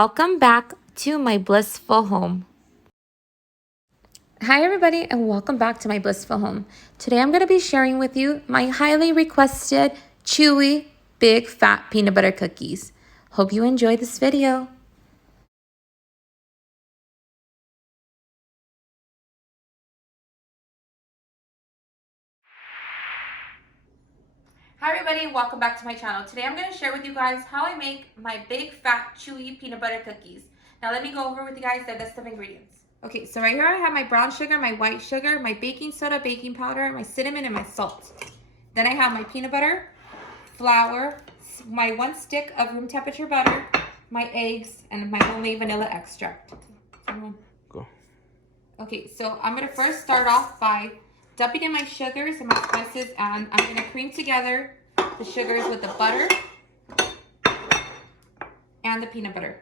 Welcome back to my blissful home. Hi everybody and welcome back to my blissful home. Today I'm going to be sharing with you my highly requested chewy big fat peanut butter cookies. Hope you enjoy this video. Hi everybody, welcome back to my channel. Today I'm going to share with you guys how I make my big fat chewy peanut butter cookies. Now let me go over with you guys the list of ingredients. Okay, so right here I have my brown sugar, my white sugar, my baking soda, baking powder, my cinnamon, and my salt. Then I have my peanut butter, flour, my 1 stick of room temperature butter, my eggs, and my homemade vanilla extract. Go. Okay, so I'm going to first start off by dumping in my sugars and my spices, and I'm going to cream together the sugars with the butter and the peanut butter.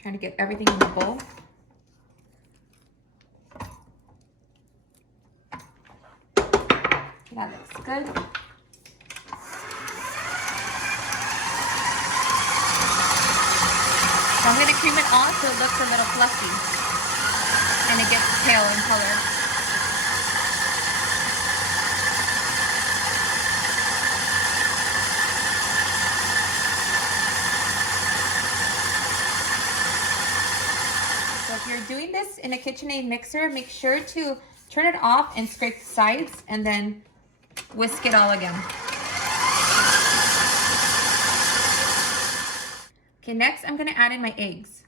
Trying to get everything in the bowl. Okay, that looks good. So I'm going to cream it all so it looks a little fluffy and it gets pale in color. So if you're doing this in a KitchenAid mixer, make sure to turn it off and scrape the sides and then whisk it all again. Okay, next I'm going to add in my eggs.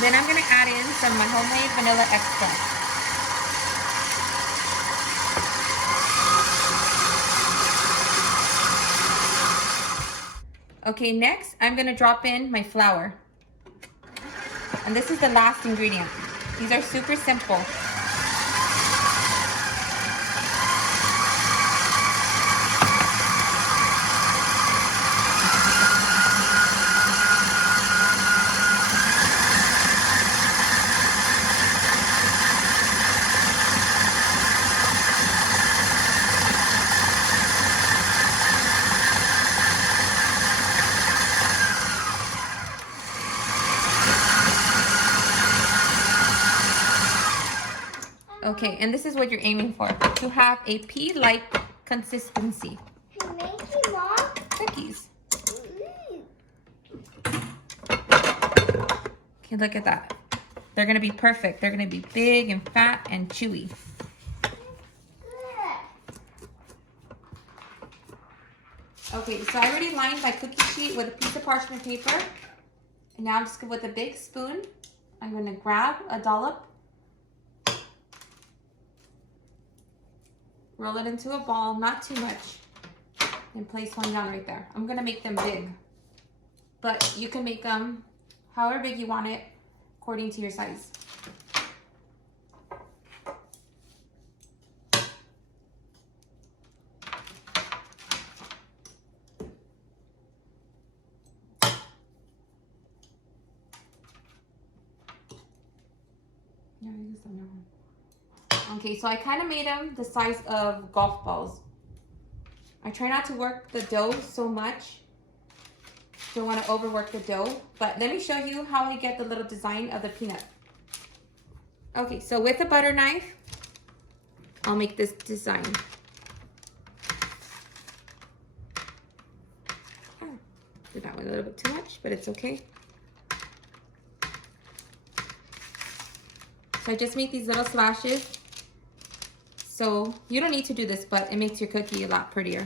Then I'm going to add in some of my homemade vanilla extract. Okay, next I'm going to drop in my flour. And this is the last ingredient. These are super simple. Okay, and this is what you're aiming for, to have a pea-like consistency. Cookies. Okay, look at that. They're gonna be perfect. They're gonna be big and fat and chewy. Okay, so I already lined my cookie sheet with a piece of parchment paper. And now I'm just with a big spoon, I'm gonna grab a dollop, roll it into a ball, not too much, and place one down right there. I'm gonna make them big, but you can make them however big you want it, according to your size. Okay, so I kind of made them the size of golf balls. I try not to work the dough so much. Don't want to overwork the dough, but let me show you how I get the little design of the peanut. Okay, so with a butter knife, I'll make this design. Did that one a little bit too much, but it's okay. So I just make these little slashes. So you don't need to do this, but it makes your cookie a lot prettier.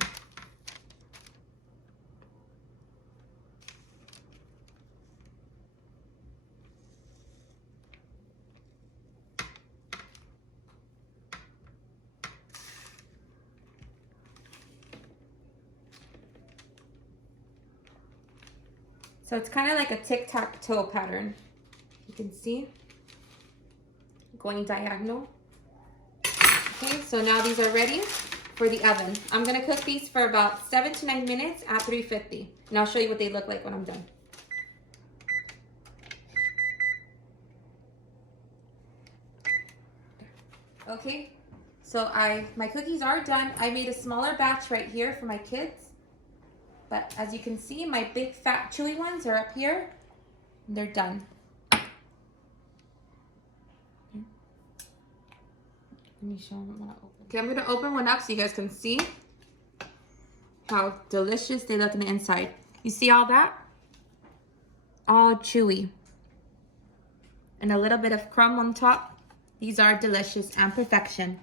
So it's kind of like a tic-tac-toe pattern. You can see, going diagonal. Okay, so now these are ready for the oven. I'm gonna cook these for about 7 to 9 minutes at 350. And I'll show you what they look like when I'm done. Okay, so my cookies are done. I made a smaller batch right here for my kids. But as you can see, my big fat chewy ones are up here. And they're done. Let me show them when I open. Okay, I'm gonna open one up so you guys can see how delicious they look on the inside. You see all that? All chewy. And a little bit of crumb on top. These are delicious and perfection.